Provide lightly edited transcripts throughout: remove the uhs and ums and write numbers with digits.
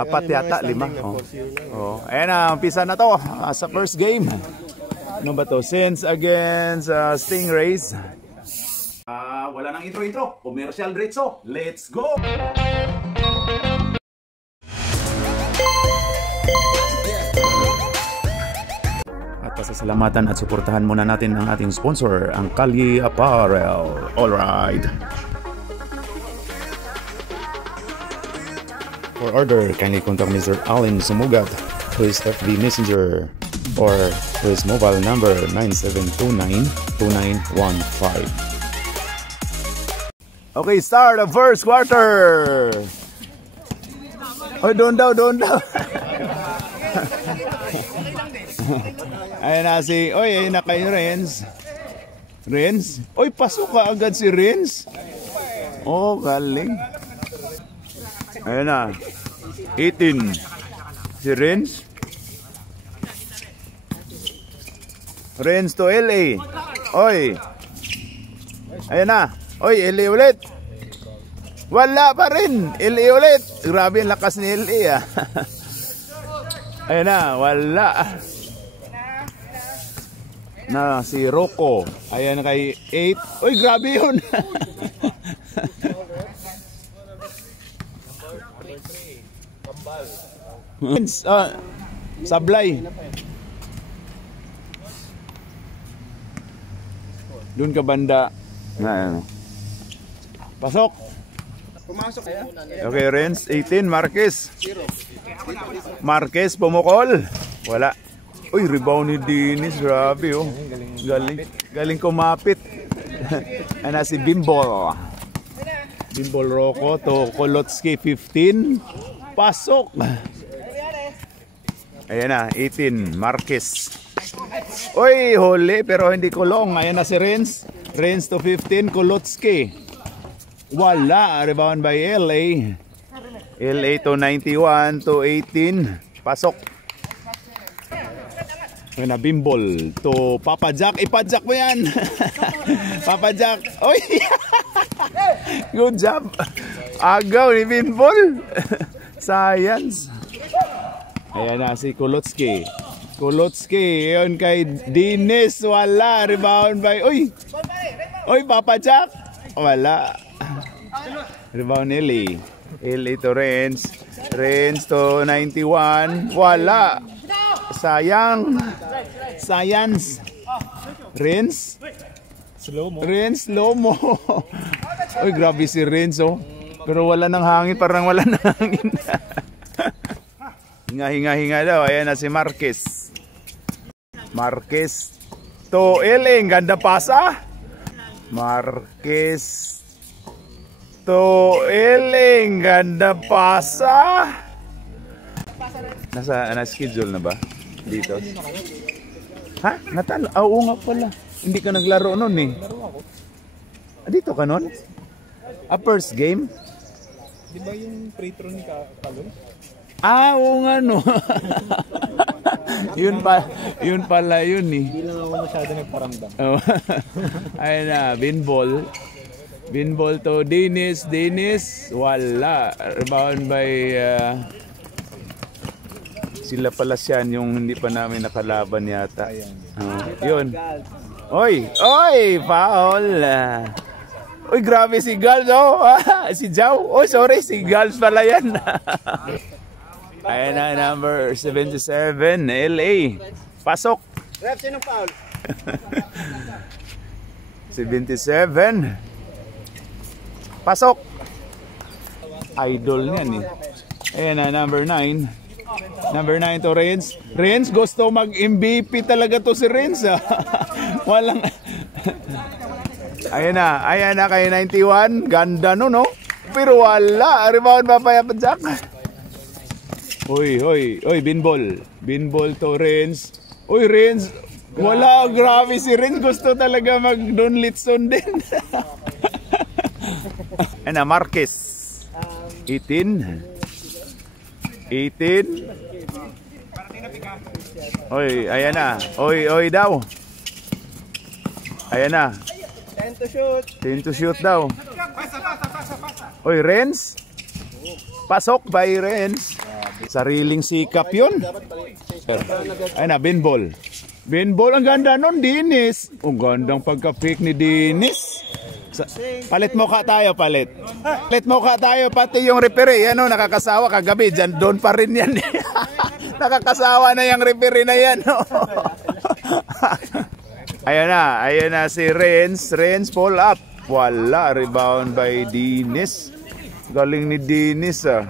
apat yata, 5. Ayan na, umpisa na to sa first game. Ano ba to? Saints against Stingrays. Wala nang intro. Commercial diretso. Let's go! At pasasalamatan at suportahan muna natin ang ating sponsor, ang Kalye Apparel. Alright. For order, kindly contact Mr. Allen Sumugat to his FB Messenger or to his mobile number 9729-2915. Okay, start the first quarter. Oh, doon daw. Ayan na ayun na kay Renz. Oy, pasok ka agad si Renz. Oh, galing. Ayan na. 18. Si Renz. Renz to LA. Oy. Ayan na. Oy, LA ulit. Wala pa rin. LA ulit. Grabe ang lakas ni LA. Ayan na. Wala. Na si Rocco. Ayan kay 8. Oy, grabe yun. Sablay. Doon ka banda. Pasok. Pumasok kaya? Okay, Renz 18, Marquez pumukol. Wala. Uy, rebound ni Dennis, grabe oh. Galing kumapit. Ana si Bimbol Rocco to Kolotsky 15. Pasok. Ayan na, 18, Marquez. Uy, huli pero hindi kulong. Ayan na si Renz to 15, Kolotsky. Wala, rebound by LA to 91 to 18. Pasok. Ayan na, Bimbol to Papa Jack. Ipa-jack mo yan. Papa Jack. Uy, good job. Agaw ni Bimbol. Science. Ayan na si Kolotsky, yun kay Dennis. Wala, rebound by Uy, Papa Jack. Wala. Rebound LA to Renz to 91. Wala. Sayang. Science. Renz slow mo. Uy, grabe si Renz oh. Pero wala ng hangin, parang wala ng hangin. Hinga daw. Ayan na si Marquez to Eleng. Ganda pasa. Marquez to Eleng. Ganda pasa. Na-schedule na ba? Dito. Ha? Natalo? Oo nga pala. Hindi ka naglaro nun eh. Dito ka nun? First game? Di ba yung pre-tron ni Kalon? Oo nga no. yun pala yun eh. Hindi lang ako masyado nagparamdam. Ayun na, Binbol to Dennis. Wala. Rebound by sila pala siyan yung hindi pa namin nakalaban yata. Yun. Oy, foul. Uy, grabe si Gals oh. Si Jao. Oh, sorry, si Gals pala yan. Ayan na, number 77, LA. Pasok. Rep, sinong foul? 77. Pasok. Idol niyan eh. Ayan na, number 9. Number 9 to Renz. Renz, gusto mag-MVP talaga to si Renz. Walang... Ayan na kay 91. Ganda no, no? Pero wala. Rebound pa pa Jack. Uy, Binbol to Renz. Uy, Renz. Wala, grabe si Renz. Gusto talaga mag-Don Litson din. Ayan na, Marquez. 18. Uy, ayan na. Uy daw. Ayan na. 10 to shoot. 10 to shoot daw. Uy, Renz. Pasok by Renz. Sariling sikap yun. Ay na, Binbol. Binbol, ang ganda nun, Dinis. Ang gandang pagka-pick ni Dinis. Palit mo ka tayo, palit. Palit mo ka tayo, pati yung referee. Ano, nakakasawa kagabi. Diyan, doon pa rin yan. Nakakasawa na yung referee na yan. No? Ayan na si Renz. Renz, pull up. Wala, rebound by Dinis. Galing ni Dinis, ah.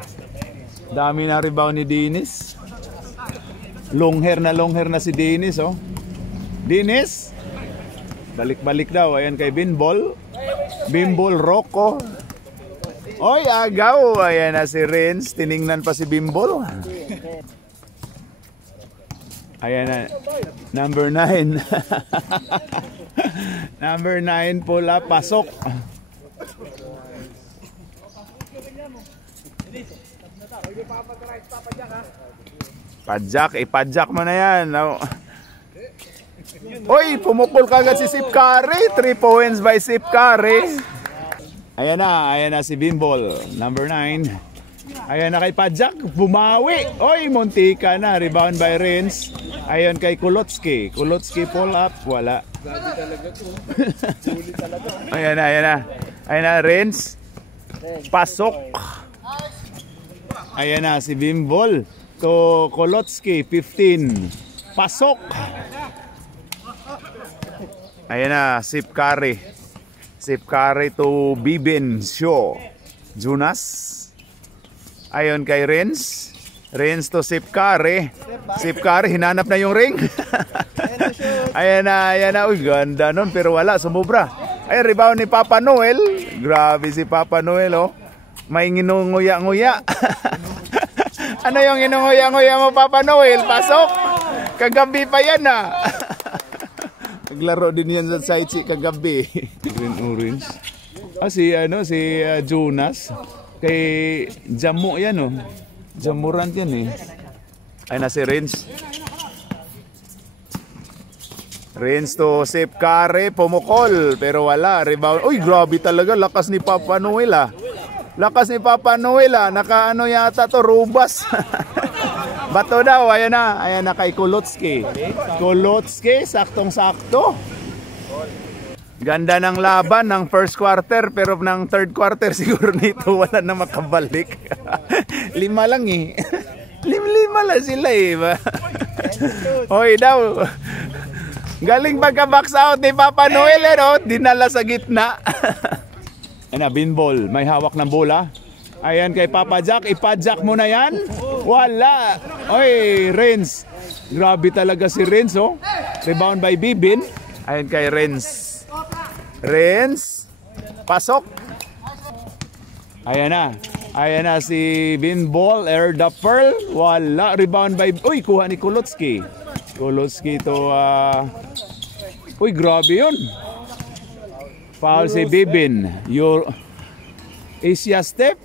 Dami na rebound ni Dinis. Long hair na si Dinis, oh. Dinis, balik-balik daw. Ayan kay Binbol. Binbol Rocco. Oy, agaw. Ayan na si Renz. Tiningnan pa si Binbol. Ayan na. Number 9. Number 9 pull up. Pasok. Padjak. Ipadjak mo na yan. Oy, pumukol kagad si Sip Curry. 3 points by Sip Curry. Ayan na si Binbol. Number 9. Ayan na kay Padjak, bumawi. Oy, muntika na. Rebound by Renz. Ayan kay Kulotsky. Kulotsky pull up. Wala. Ayan na, Renz. Pasok. Ayan na si Binbol. To Kulotsky, 15. Pasok. Ayan na, Sip Curry. Sip Curry to Bibin Shaw. Jonas. Ayon kay Renz. Renz to Sip Curry. Sip Curry, hinanap na yung ring. Ayan na. Uy, ganda nun, pero wala, sumubra. Ay, rebound ni Papa Noel. Grabe si Papa Noel, oh. May nginunguya-nguya. Ano yung nginunguya-nguya mo, Papa Noel? Pasok. Kagabi pa yan, ah. Naglaro din yan sa site kagabi. Green orange. Si Jonas. Kay Jamu yan, oh. Jamurant yan, eh. Ay na si Renz. Renz to Sip Curry, pumukol, pero wala, rebound. Uy, grabe talaga, lakas ni Papa Noel, ah. Lakas ni Papa Noel, ah. Nakaano yata to, rubas. Bato daw, ayan na kay Kulotsky. Kulotsky, saktong-sakto. Ganda ng laban ng first quarter, pero ng third quarter siguro nito wala na makabalik. 5 lang, eh. 5 lang sila, eh. Hoy daw. Galing pagka-box out ni Papa Noel, eh, no? Dinala sa gitna. Ayan na, Binbol. May hawak ng bola. Ayan kay Papa Jack. Ipadjak mo na yan. Wala. Oy, Renz. Grabe talaga si Renz, oh. Rebound by Bibin. Ayan kay Renz. Renz. Pasok. Ayan na si Binbol. Air the Pearl. Wala. Rebound by... Uy, kuha ni Kulotsky. Kulotsky to... Uy, grabe yun. Foul si Bibin. Asia step.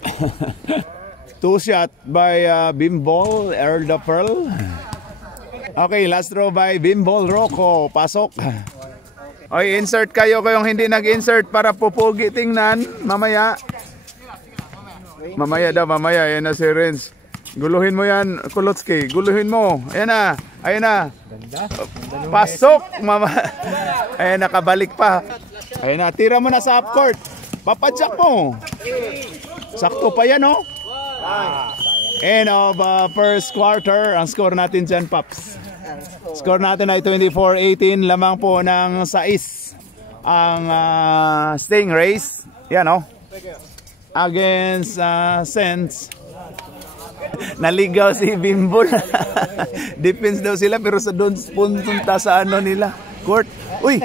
2 shot by Binbol. Air the Pearl. Okay, last throw by Binbol Rocco. Pasok. Oy, insert kayo kayong hindi nag-insert para pupugi tingnan. Mamaya. Mamaya. Ayan na si Renz. Guluhin mo yan, Kulotsky. Guluhin mo. Ayan na. Pasok. Ayan, nakabalik pa. Ayan na, tira mo na sa half court. Papadjak mo. Sakto pa yan, oh. End of first quarter. Ang score natin dyan, Paps. Score natin ay 24-18. Lamang po ng 6 ang Stingrays. Yan, oh. Against Saints. Naligaw si Binbol. Defense daw sila pero sa doon punta sa ano nila, court. Uy,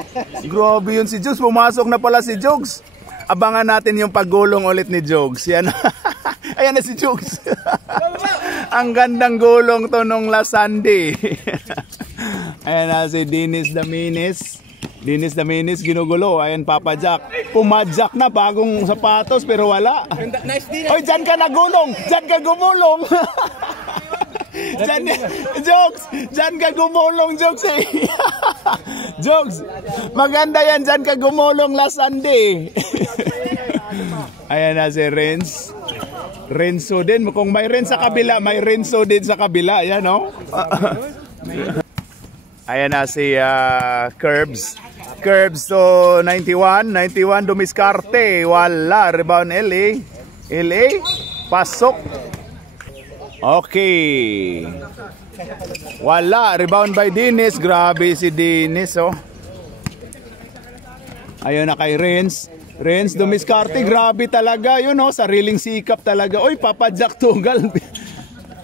grabe yun si Jogs. Pumasok na pala si Jogs. Abangan natin yung paggulong ulit ni Jogs. Yan. Ayan na si Jogs. Ang gandang gulong to nung last Sunday. Ayan na si Dinis Daminis. Dinis Daminis ginugulo. Ayan, Papa Jack. Pumadjak na, bagong sapatos pero wala. Oy, dyan ka nagulong. Dyan ka gumulong. Jogs, dyan ka gumulong, Jogs, eh. Jogs, maganda yan, dyan ka gumulong last Sunday. Ayan na si Renz. Renzo din. Kung may Renz sa kabila, may Renzo din sa kabila. Yan, no? Ayan na si Curbs. Curbs to 91. 91 dumiskarte. Wala. Rebound LA. LA. Pasok. Okay. Wala. Rebound by Dennis. Grabe si Dennis, oh. Ayun na kay Renz. Renz dumiskarte. Grabe talaga. Yun, oh. Sariling sikap talaga. Oy, Papa Jack tugal.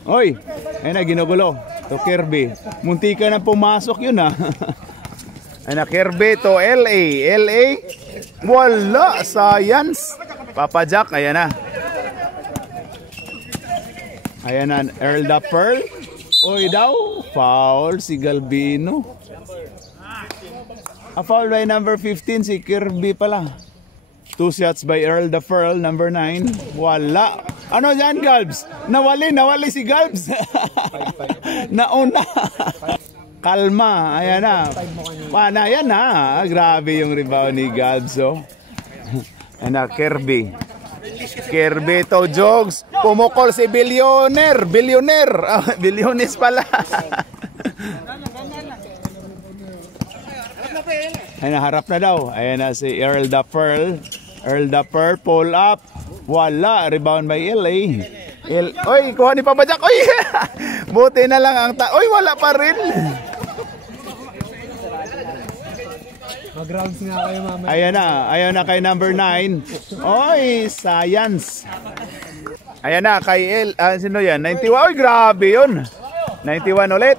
Oy. Ayun na, ginugulo. To Kirby. Munti ka na pumasok yun, ah. Ayun na, Kirby to LA. LA. Wala. Science. Papa Jack. Ayan na. Ayan na. Earl the Pearl. Oy daw. Foul si Galvino. A foul by number 15 si Kirby pala. 2 shots by Earl the Pearl, number 9. Wala. Ano yan, Galbs? Nawali si Galbs. Nauna. Kalma. Ayan na. Ayan na. Grabe yung rebound ni Galbs, oh. Ayan na, Kirby. Kirby to Jogs. Pumukol si Billionaire. Billionis pala. Ayan na, harap na daw. Ayan na si Earl the Pearl. Earl the Pearl, pull up. Wala. Rebound by LA. Oy, kuha ni Papa Jack. Oy, buti na lang ang Oy, wala pa rin. Mag-rounds nga kayo mamaya. Ayan na kay number 9. Oy, science. Ayan na kay sino yan? 91. Oy, grabe yun. 91 ulit.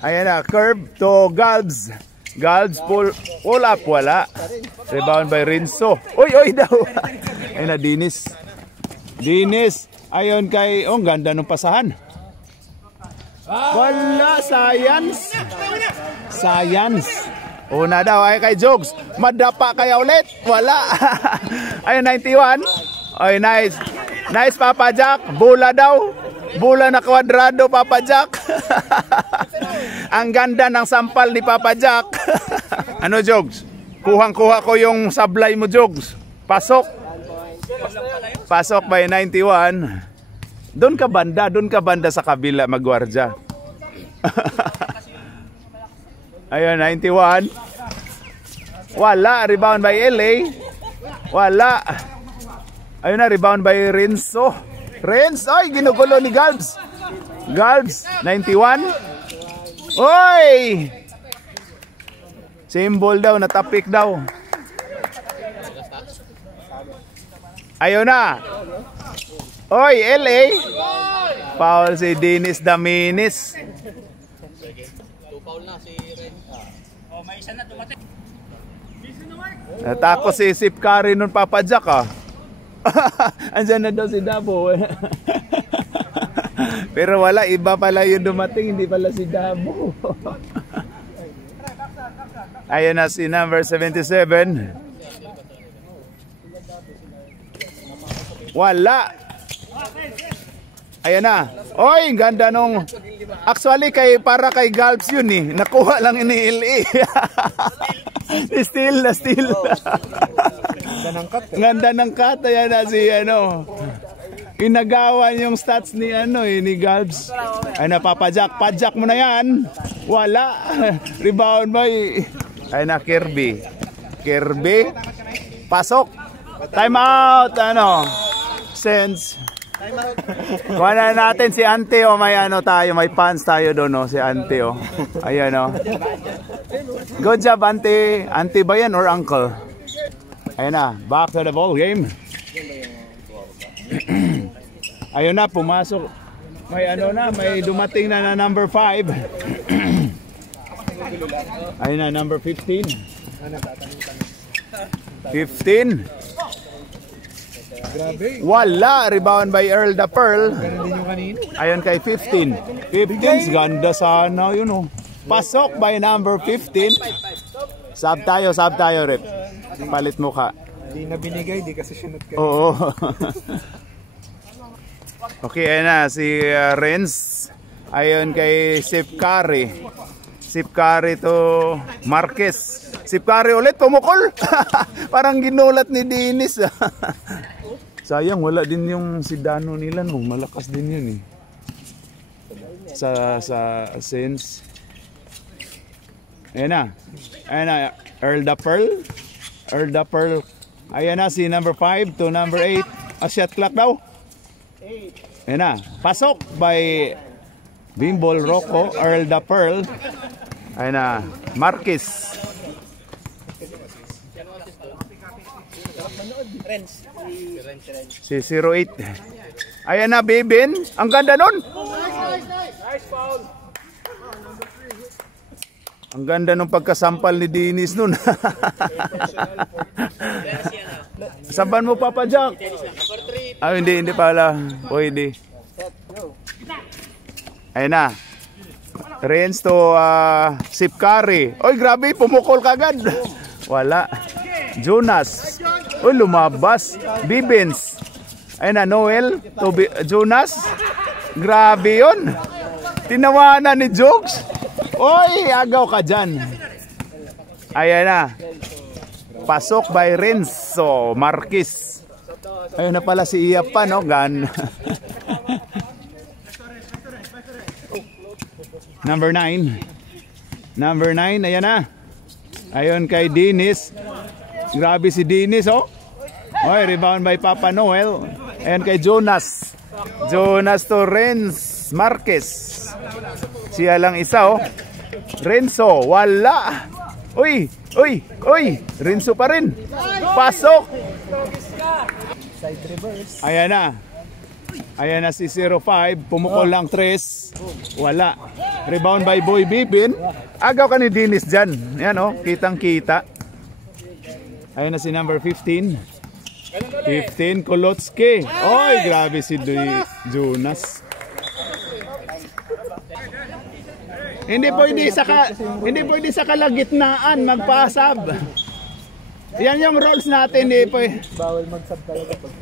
Ayan na, curve to Galbs. Galbs pull up, wala. Rebound by Renzo. Oy daw. Ayan na, Dennis. Ayon kay, ganda ng pasahan. Wala, science. Una daw ay kay Jogs. Madapa kaya ulit. Wala. Ayun, 91. Ay, nice Papa Jack. Bula daw. Bula na kwadrado, Papa Jack. Ang ganda ng sampal ni Papa Jack. Ano, Jogs? Kuhang-kuha ko yung sablay mo, Jogs. Pasok by 91. Doon ka banda sa kabila magwardya. Ayun, 91. Wala, rebound by LA. Wala. Ayun na, rebound by Renzo. Ay, ginugulo ni Galbs. 91. Oy! Symbol daw, natapik daw. Ayun na. Oy, LA. Foul si Dennis Daminis. May isa na dumating. Natako si Sip Curry nun, Papa Jack, ah. Andyan na daw si Dabo. Pero wala, iba pala yung dumating, hindi pala si Dabo. Ayun na si number 77. Wala. Ayan na. Oy, ganda nung... Actually, para kay Galbs yun eh. Nakuha lang ni LA. Steal. Ganda ng cut. Ayan na si inagawan yung stats ni ni Galbs. Ay na, Papa Jack. Padjack mo na yan. Wala. Rebound mo. Ay na, Kirby. Pasok. Time out. Sense. Kuha na natin si Ante, may may fans tayo doon, si Ante, ayan, good job, Ante. Ante ba yan or uncle? Ayan na, back to the ball game. Ayun na, pumasok. May dumating na number 5. Ayun na, number 15. 15. Wala, rebound by Earl the Pearl. Ayun kay 15. 15, ganda sana yun, Pasok by number 15. Sub tayo, rep. Palit mukha. Hindi na binigay, di kasi sinut ka. Oo. Okay, ayun na si Renz. Ayun kay Sip Curry to Marquez. Sip Curry ulit, pumukol. Parang ginulat ni Dennis. Sayang, wala din yung si Dano nila, no? Malakas din yun eh. Sa sense. Ayan na. Ayan na, Earl the Pearl. Earl the Pearl. Ayan na si number 5 to number 8. A shot clock daw. Ayan na. Pasok by Bimbol Rocco, Earl the Pearl. Ayan na. Marquez. Si 08. Ayan na, Bibin. Ang ganda nun. Ang ganda nung pagkasampal ni Dennis nun. Saban mo Papa Jack. Ah, hindi pala. Pwede. Ayan na. Renz to Sipkari. Oy, grabe, pumukol kagad. Wala. Jonas. Oy, lumabas. Bibins. Ayan na, Noel to Jonas. Grabe yun. Tinawanan ni Jokes. Oy, agaw ka dyan. Ayan na. Pasok by Renzo Marquez. Ayun na pala si Iya pa, no? Gan. Number 9. Number 9, ayan na. Ayun kay Dennis. Grabe si Dennis, oh. Oy, rebound by Papa Noel. Ayan kay Jonas. Jonas to Renz Marquez. Siya lang isa, oh. Renzo, wala. Uy. Renzo pa rin. Pasok. Ayan na. Ayan na si 05. Pumukol lang 3. Wala. Rebound by Boy Bibin. Agaw ka ni Dennis dyan. Ayan, oh. Kitang kita. Ayan na si number 15. 15, Kolotski. Oy, grabe si Jonas. Hindi pwede sa kalagitnaan magpasab. Yan yung rules natin, eh. Bawal mag-sub talaga pag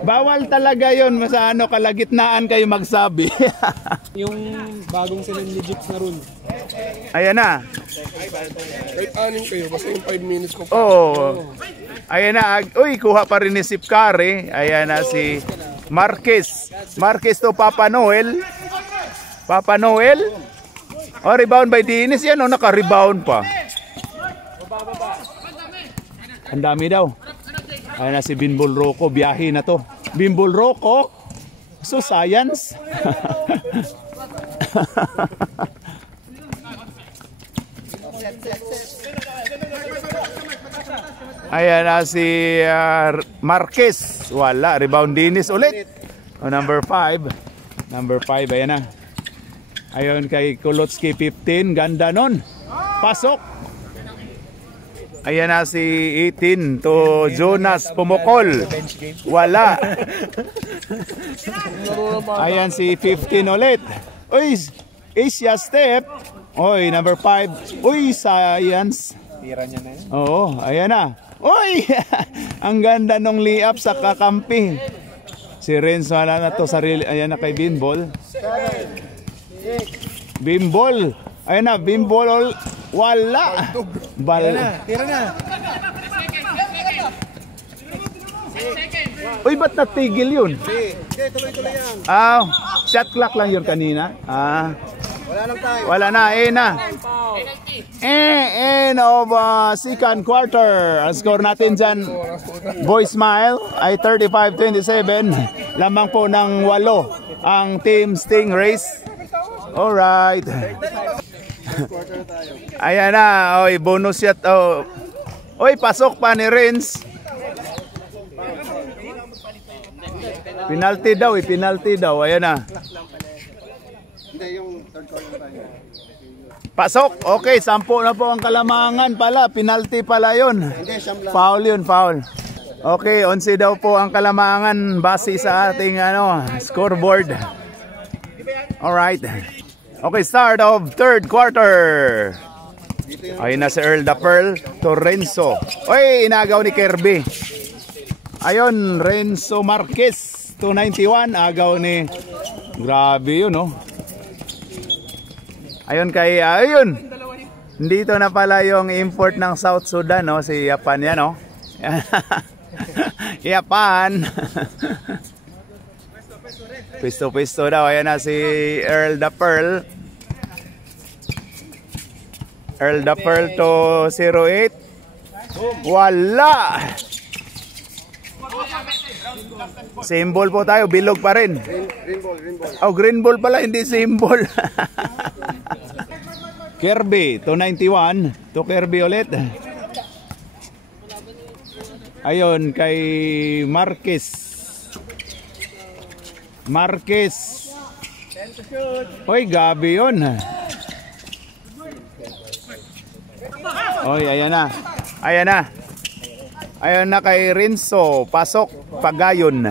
bawal talaga yun. Sa ano, kalagitnaan kayo magsabi. yung bagong sinend ni Jips na rule. Ayan na. Kahit anin kayo, basta yung 5 minutes ko pa. Oo. Ayan na. Uy, kuha pa rin ni Sipkari. Ayan na si Marquez. Marquez to Papa Noel. Papa Noel. Oh, rebound by Dennis. Yan, oh, naka-rebound pa. Ang dami daw. Ayan na si Bimbol Rocco. Biyahe na to. Bimbol Rocco. So, science. Ayan na si Marquez. Wala. Rebound Dennis ulit. Oh, number 5. Number 5. Ayan na. Ayon kay Kolotski 15. Ganda nun. Pasok. Ayan na si 18 to Jonas Pumukol. Wala. Ayan si 15 ulit. Uy, Asia step. Uy, number 5. Uy, science. Tira niya na yun. Oo, ayan na. Uy, ang ganda nung layup sa kakampi. Si Renzo wala na to sarili. Ayan na kay Bimbol. Bimbol. Ayan na, Bimbol. Wala. Tira na. Uy, ba't natigil yun? Tuloy-tuloy yan. Ah, shot clock lang yun kanina. Ah. Wala lang tayo. Wala na, na. Second quarter. Ang score natin dyan, Boy Smile ay 35-27. Lamang po ng 8 ang Team Stingrays. Alright. Ayan na. Oy, bonus shot. Oh. Oy, pasok pa ni Renz. Penalty daw, penalty daw. Ayan na. Pasok. Okay, 10 na po ang Kalamangan pala. Penalty pala yun. Foul yun, foul. Okay, 11 daw po ang Kalamangan base sa ating scoreboard. Alright. Okay, start of third quarter. Ayun na si Earl the Pearl to Renzo. Oy, inagaw ni Kirby. Ayun, Renzo Marquez to 91. Agaw ni... Grabe yun, no? Ayun kay... ayun. Dito na pala yung import ng South Sudan, no? Si Japan yan, no? Yapan. Pisto daw. Ayan na si Earl the Pearl. Earl the Pearl to 08. Wala. Symbol po tayo. Bilog pa rin. Green ball. Oh, green ball pala. Hindi symbol. Kirby to 91. To Kirby ulit. Ayun kay Marquez. Oy, gabi yun. Oy, ayan na. Ayan na kay Renzo. Pasok, Pagayon.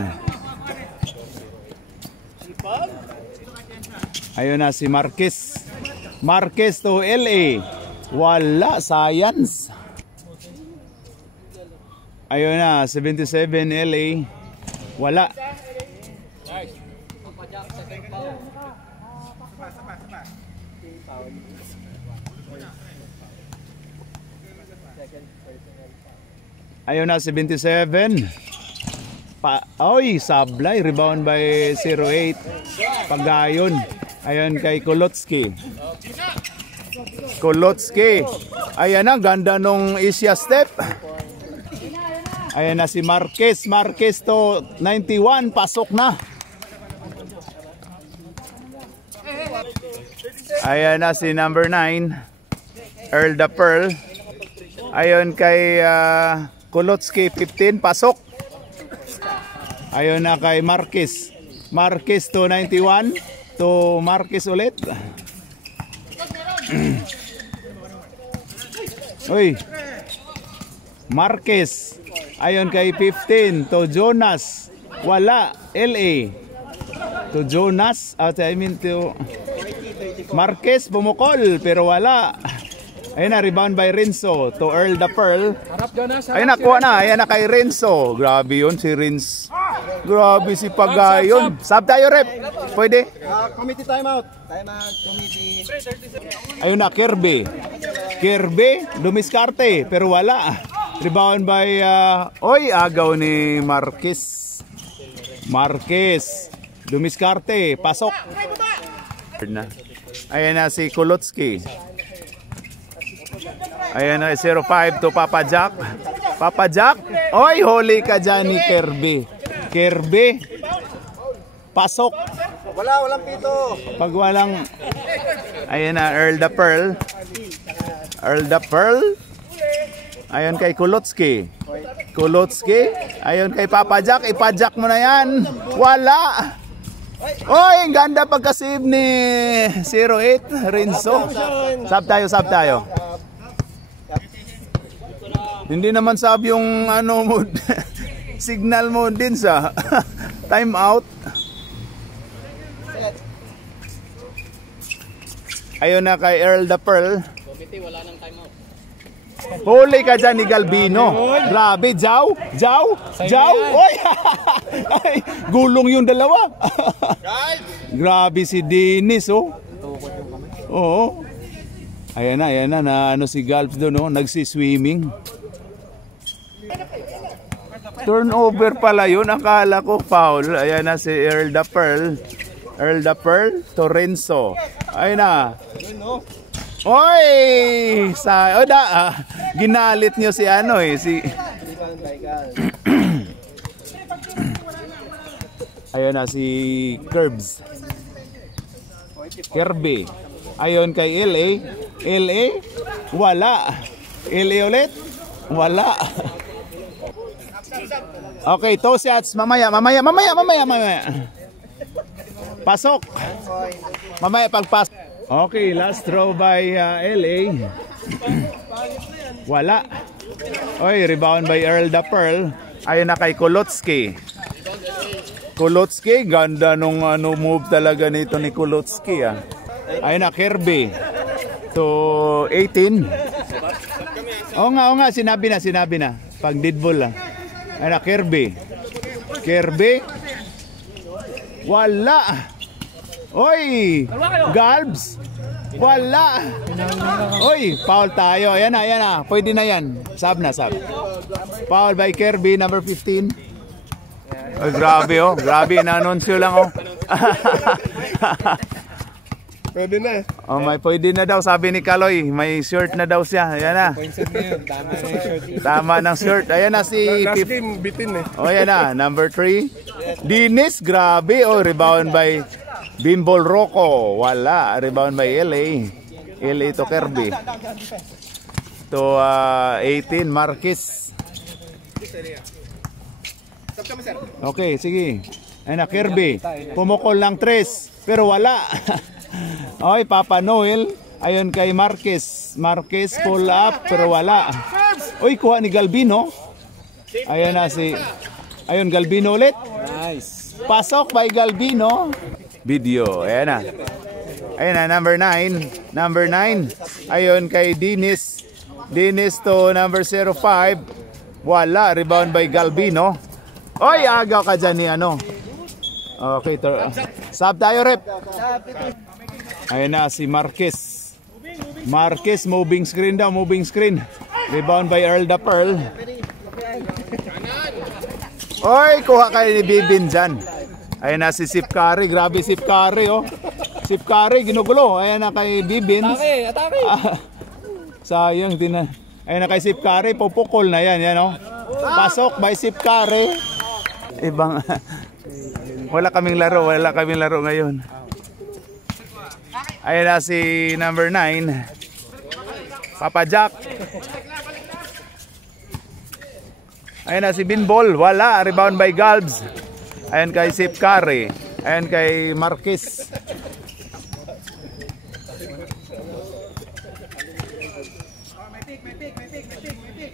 Ayun na si Marquez. Marquez to LA. Wala, science. Ayun na, 77 LA. Wala. Ayun na, 77. Oy, sablay. Rebound by 08. Pagayon. Ayun kay Kolotsky. Ayan na, ganda nung Asia step. Ayan na si Marquez. Marquez to 91. Pasok na. Ayan na si number 9. Earl the Pearl. Ayun kay Kolotsky 15. Pasok. Ayun na kay Marquez. Marquez to 91. To Marquez ulit. Uy. Marquez. Ayun kay 15 to Jonas. Wala. LA. To Jonas. I mean to Marquez bumukol pero wala. Ayun na, rebound by Renzo to Earl the Pearl. Ayun na, kuha na. Ayun na kay Renzo. Grabe yun si Renz. Grabe si Pagayon. Sub tayo, rep. Pwede? Committee timeout. Committee. Ayun na, Kirby. Dumiskarte pero wala. Rebound by oy, agaw ni Marquez. Dumiskarte, pasok. Ayun na si Kolotsky. Ayun na 05 to Papa Jack. Oy, huli ka dyan ni Kirby. Pasok. Walang pito. Pag walang. Ayun na, Earl the Pearl. Ayun kay Kolotsky. Ayun kay Papa Jack. Ipa-jack mo na yan. Wala. Oy, ang ganda pagka-save ni 08 Renzo. Sub tayo. Hindi naman sub yung ano mo signal mo din sa time out. Ayun na kay Earl the Pearl. Committee, wala nang time out. Huli ka dyan ni Galvino. Grabe, Jaw. Oy! Ay, gulong yung dalawa. Grabe si Dennis, oh. Oo. Ayan na ano si Galps doon, oh, nagsiswimming. Turnover pala yun, akala ko foul. Ayan na si Earl the Pearl to Renzo. Ayun na. Oy! Ginalit nyo si ano si ayun na si Kirby. Ayun kay LA. Wala. LA ulit. Wala. Okay, two shots. Mamaya. Pasok. Mamaya pagpasok. Okay, last throw by LA. Wala. Oy, rebound by Earl the Pearl. Ayun na kay Kolotsky. Ganda nung move talaga nito ni Kolotsky, ah. Ayun na, Kirby. To 18. Oo nga, sinabi na. Pag dead ball, ah. Ayun na, Kirby. Wala. Oy! Galbs! Wala! Oy! Foul tayo. Ayan na. Pwede na yan. Sub na. Foul by Kirby, number 15. Oh, grabe oh. Grabe, na-anunsyo lang oh. Pwede na eh. Oh, may pwede na daw, sabi ni Kaloy. May shirt na daw siya. Ayan na. Points na yun. Tama na yung shirt. Tama ng shirt. Ayan na si... Last game, bitin eh. Oh, ayan na. Number 3. Dinis, grabe. Oh, rebound by Bimbol Rocco. Wala. Rebound by LA. LA to Kirby. To 18, Marquez. Okay, sige. Ayan na, Kirby. Pumukol ng 3. Pero wala. Oy, Papa Noel. Ayun kay Marquez. Marquez pull up pero wala. Uy, kuha ni Galvino. Ayun na si... Ayun, Galvino ulit. Nice. Pasok by Galvino. Video. Ayan na. Ayun na, number 9. Number 9. Ayun kay Dinis. Dinis to number 05. Wala. Rebound by Galvino. Oy, agaw ka dyan ni ano. Okay, sub tayo, rep. Ayun na si Marquez. Marquez, moving screen daw, moving screen. Rebound by Earl the Pearl. Oy, kuha kayo ni Bibin dyan. Ayun na si Sip Curry. Grabe Sip Curry, oh. Sip Curry, ginugulo. Ayun na kay Bibin. Atake. Sayang, ayun na kay Sip Curry. Pupukol na yan, oh. Pasok by Sip Curry. Ibang... Wala kaming laro ngayon. Ayun na si number 9. Papa Jack. Ayun na si Binbol. Wala. Rebound by Galbs. Ayun kay Sip Curry. Ayun kay Marquez.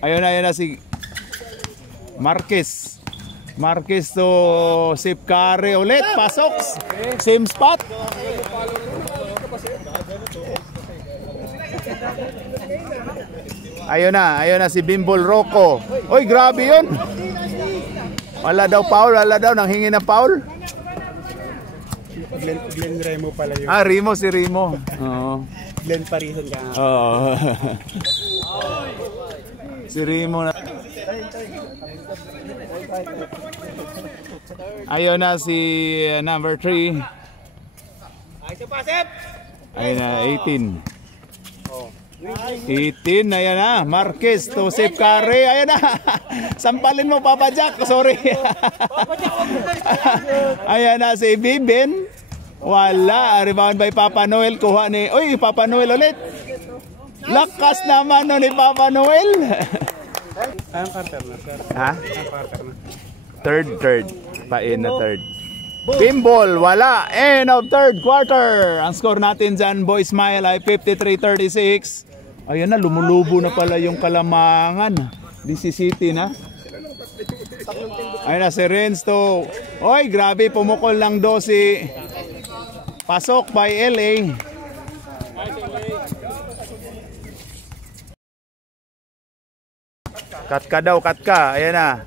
Ayun na si Marquez. Marquez to Sip Curry ulit. Pasok. Same spot. Ayun na si Bimbol Rocco. Oy, grabe yun. Wala daw foul, nanghingi ng foul. Glenn Remo pala yun. Ah, Remo, si Remo. Oo. Glenn Parison ka. Oo. Si Remo na. Ayun na si number 3. Ayun na, 18. 18, ayan na. Marquez to Sip Curry. Ayan na. Sampalin mo, Papa Jack. Sorry. Ayan na si Bibin. Wala. Rebound by Papa Noel. Kuha ni... Uy, Papa Noel ulit. Lakas naman no ni Papa Noel. Anong quarter na, sir? Ha? Anong quarter na? Third. Pain na third. Pinball, wala. End of third quarter. Ang score natin dyan, Boys Smile, ay 53-36. Ayan na, lumulubo na pala yung Kalamangan. DC City na. Ayun na, si Renz to. Oy, grabe, pumukol lang do si... Pasok by LA. Cut ka. Ayan na.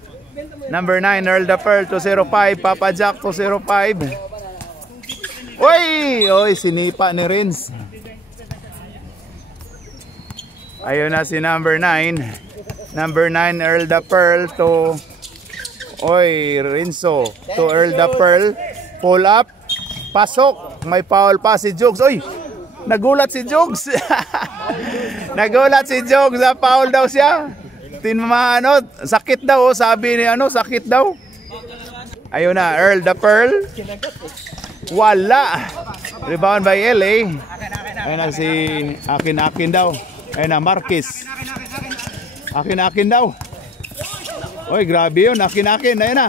Number 9, Earl the Pearl to 05. Papa Jack to 05. Oy, sinipa ni Renz. Ayun na si number 9. Number 9, Earl the Pearl to... Oy, Renzo to Earl the Pearl. Pull up. Pasok. May foul pa si Jogs. Oy, nagulat si Jogs. Nagulat si Jogs. Foul daw siya. Sakit daw, sabi ni sakit daw. Ayun na, Earl the Pearl. Wala. Rebound by LA. Ayun na si Akin daw. Ayun na, Marquez. Akin daw. Oy, grabe yun, Akin. Ayun na.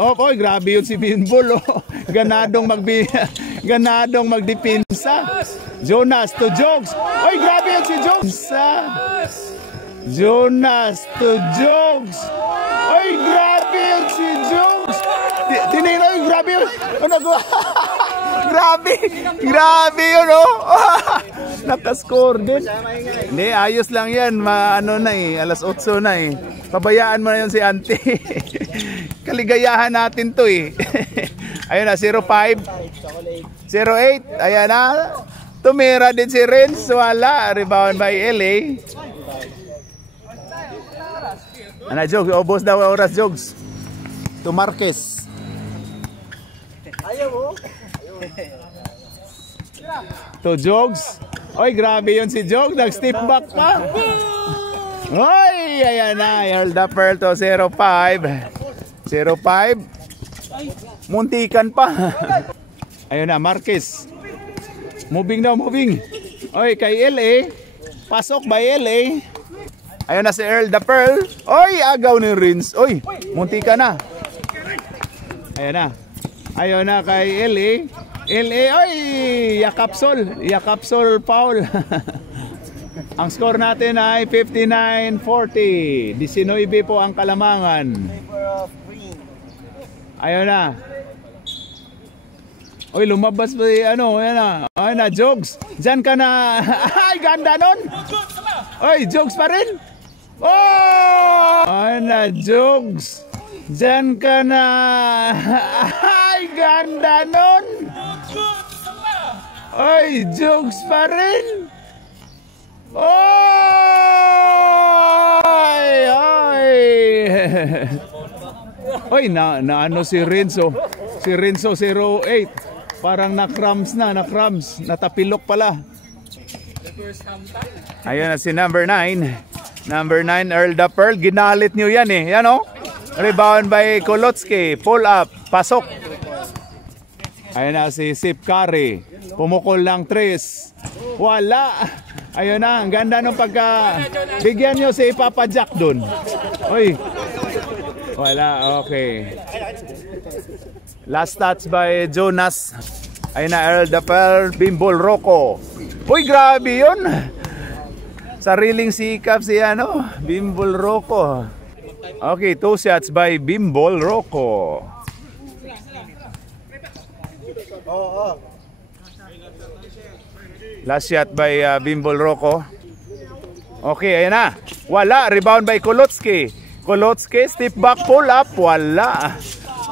Oy, grabe yun si Binbol. Ganadong magdepensa. Jonas to Jogs. Oy, grabe yun si Jogs. Jonas to Jogs. Oy, grabe yun si Jogs. Tinignan, grabe yun. Grabe yun, oh. Nakascore din. Hindi, ayos lang yan. Alas 8 na eh. Pabayaan mo na yun si Auntie. Kaligayahan natin to eh. Ayun na, 05. 08. Ayan na. Tumira din si Renz. Wala. Rebound by LA. Jogs, obos daw oras, Jogs. to Marquez. To Jogs. Oy, grabe yun si Jogs. Nag-step back pa. Oy, ayan na. Earl the Pearl to 0-5. 0-5. Muntikan pa. Ayun na, Marquez. Moving daw, moving. Oy, kay LA. Pasok by LA. Ayun na si Earl the Pearl. Oy, agaw ni Rins. Oy, muntikan na. Ayun na. Ayun na kay LA. LA, oy, Yakapsol foul. Ang score natin ay 59-40. 19 po ang kalamangan. Ayun na. Oy, lumabas pa ano, ayan na. Ayun na, Jogs. Diyan ka na. Ay, ganda nun. Oy, Jogs pa rin. Oh! Ayun na, Jogs. Diyan ka na. Ay, ganda nun. Oy, Jogs pa rin. Oy! Oy! Oy, na ano si Renzo? Si Renzo 08. Parang na-cramps na, natapilok pala. Ayun na si number 9. Number 9, Earl the Pearl. Ginalit nyo yan eh. Yan o. Rebound by Kolotsky. Pull up. Pasok. Ayun na si Sip Curry. Pumukol ng 3. Wala. Ayun na. Ang ganda nung pagka... Bigyan nyo si Papa Jack dun. Uy. Wala. Okay. Last touch by Jonas. Ayun na, Earl the Pearl. Bimbol Rocco. Uy, grabe yun. Sariling sikap si ano, Bimbol Rocco. Okay, 2 shots by Bimbol Rocco. Last shot by Bimbol Rocco. Okay, ayan na. Wala, rebound by Kolotsky. Kolotsky, step back, pull up. Wala.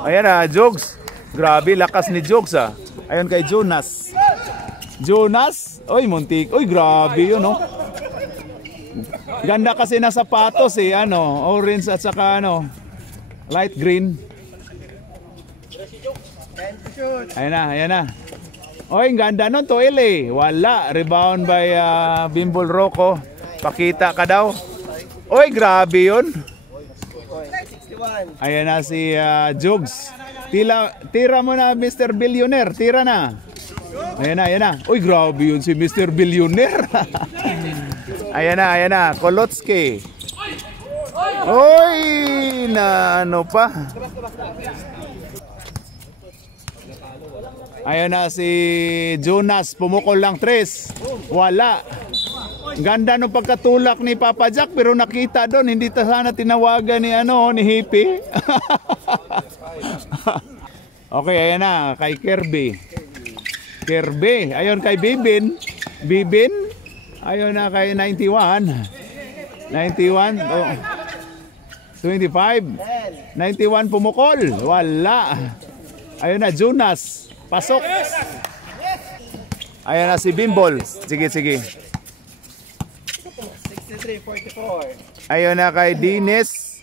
Ayan na, Jogs. Grabe, lakas ni Jogs ah. Ayun kay Jonas. Jonas, oy, muntik. Oy, grabe yun, no? Ganda kasi ng sapatos eh, ano, orange at saka ano, light green. Ayan na, ayan na. Oy, ganda nun to LA. Wala, rebound by Bimbol Rocco. Pakita ka daw. Oy, grabe yun. Ayan na si Jogs. Tira mo na, Mr. Billionaire. Tira na. Ayan na, ayan na. Uy, grabe yun si Mr. Billionaire. Ayan na. Kolotsky. Uy, na ano pa. Ayan na si Jonas. Pumukol lang 3. Wala. Ganda nung pagkatulak ni Papa Jack, pero nakita doon, hindi sana tinawagan ni ano, ni Hippie. Okay, ayan na kay Kirby. Kirby, ayun kay Bibin. Bibin. Ayun na kay 91. 91. Oh. 25. 91 pumukol. Wala. Ayun na Jonas. Pasok. Ayun na si Bimbol. Sige, sige. 63-44. Ayun na kay Dines.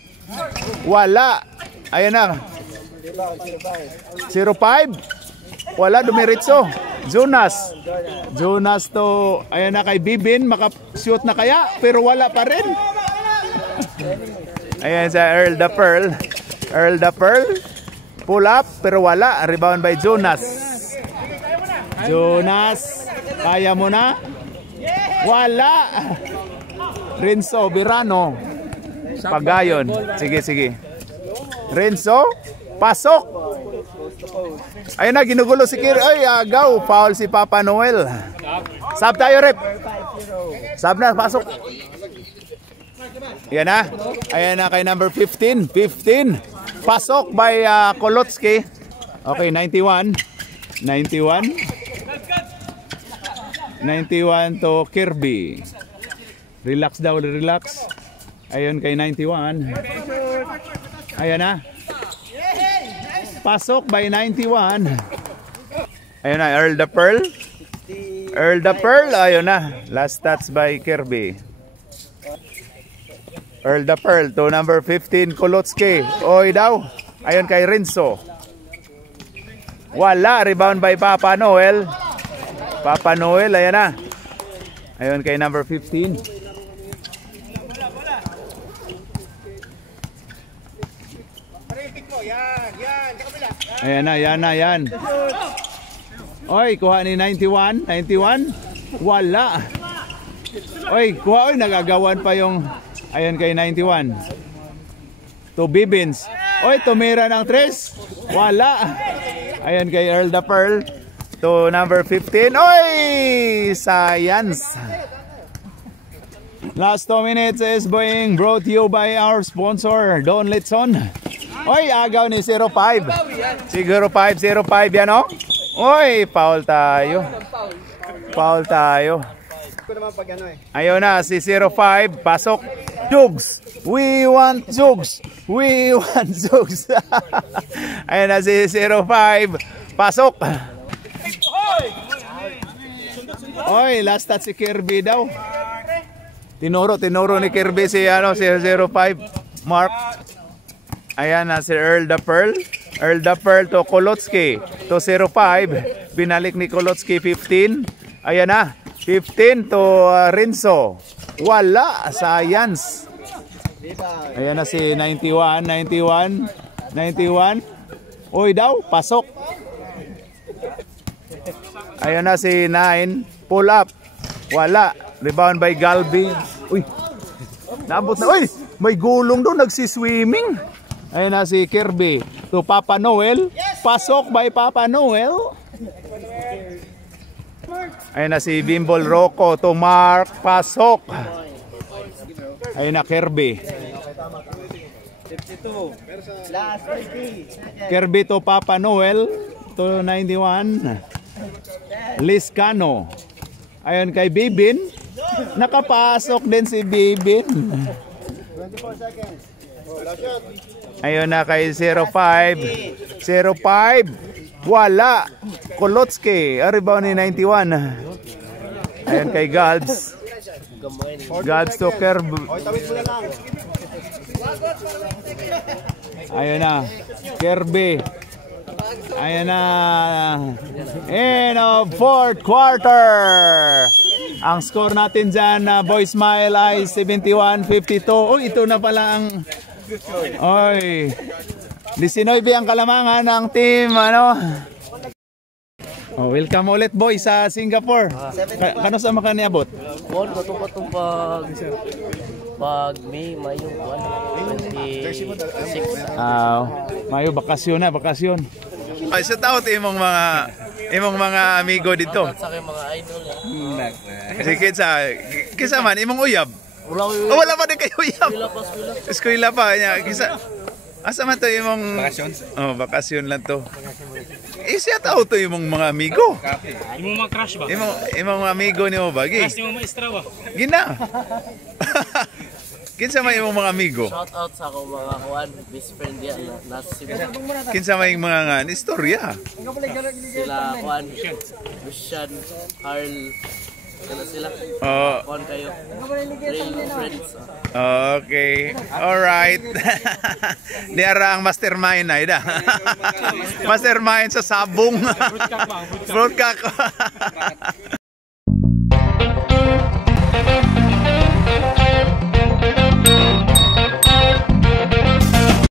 Wala. Ayun na. 05. Wala, dumiritso. Jonas. Jonas to. Ayun na kay Bibin. Makashoot na kaya. Pero wala pa rin. Ayan sa Earl the Pearl. Earl the Pearl. Pull up. Pero wala. Rebound by Jonas. Jonas. Kaya mo na. Wala. Renzo Birano. Pagayon. Sige, sige. Renzo. Pasok. Ayun na, ginugulo si Kir. Ay, agaw. Foul si Papa Noel. Sub tayo, rep. Sub na, pasok. Ayan na. Ayan na kay number 15. 15. Pasok by Kolotsky. Okay, 91. 91. 91 to Kirby. Relax daw, relax. Ayun kay 91. Ayan na. Pasok by 91. Ayun na, Earl the Pearl. Earl the Pearl, ayun na. Last stats by Kirby. Earl the Pearl to number 15, Kolotsky. Oy daw. Ayon kay Renzo. Wala. Rebound by Papa Noel. Papa Noel, ayan na. Ayon kay number 15. Ayan na, yan na, yan. Oy, kuha ni 91. 91. Wala. Oy, kuha. Oy, nagagawan pa yung... Ayan kay 91. To Bibins. Oy, tumira ng 3. Wala. Ayan kay Earl the Pearl. To number 15. Oy! Science. Last 2 minutes is being brought to you by our sponsor, Don Litson. Oy, agaw ni 05. Siguro 5-05 yan, oh. Oy, foul tayo. Foul tayo. Ayaw na, si 05. Pasok. Jugs. We want Jugs. We want Jugs. Ayaw na si 05. Pasok. Oy, last touch si Kirby daw. Tinuro ni Kirby si 05. Mark. Ayan na si Earl the Pearl. Earl the Pearl to Kolotsky. To 05. Binalik ni Kolotsky 15. Ayan na. 15 to Renzo. Wala. Science. Ayan na si 91. 91. Uy daw. Pasok. Ayan na si 9. Pull up. Wala. Rebound by Galbi. Uy. Naabot na. Uy. May gulong doon. Nagsiswimming. Ayan na si Kirby to Papa Noel. Pasok by Papa Noel. Ayan na si Bimbol Rocco to Mark. Pasok. Ayan na Kirby. Kirby to Papa Noel to 91. Liscano. Ayan kay Bibin. Nakapasok din si Bibin. 24 seconds. Ayun na kay 05. 05. Wala. Kolotsky. Rebound ni 91. Ayun kay Gads. Gads to Kerb. Ayun na. Kirby. Ayun na. In of fourth quarter. Ang score natin dyan, Boy Smile ay 71-52. Oh, ito na pala ang... Oy. 19 ang kalamangan ng team, Oh, welcome ulit boy sa Singapore. Kano sa maka niabot? Bon, katong pag May, Mayo, 26. Mayo bakasyon. Ay sa taot imong mga amigo dito. Sa kay mga idol ya. Sige kisa man imong uyab. Wala pa din kayo uyab. Eskwela pa niya kisa. Asa man to imong bakasyon? Oh, bakasyon lang to. Siya tao to imong mga amigo. Imong mga crush ba? Imong mga amigo nimo ba? Crush nimo maestra ba? Gina. Kinsa may imong mga amigo? Shout out sa akong mga kuan, best friend diyan na nasa Cebu. Kinsa may mga istorya? Sila kuan, Christian, Carl, kana sila. Kuan kayo. Real friends. Okay. All right. Diara ang mastermind na ida. Mastermind sa sabong. Broadcast.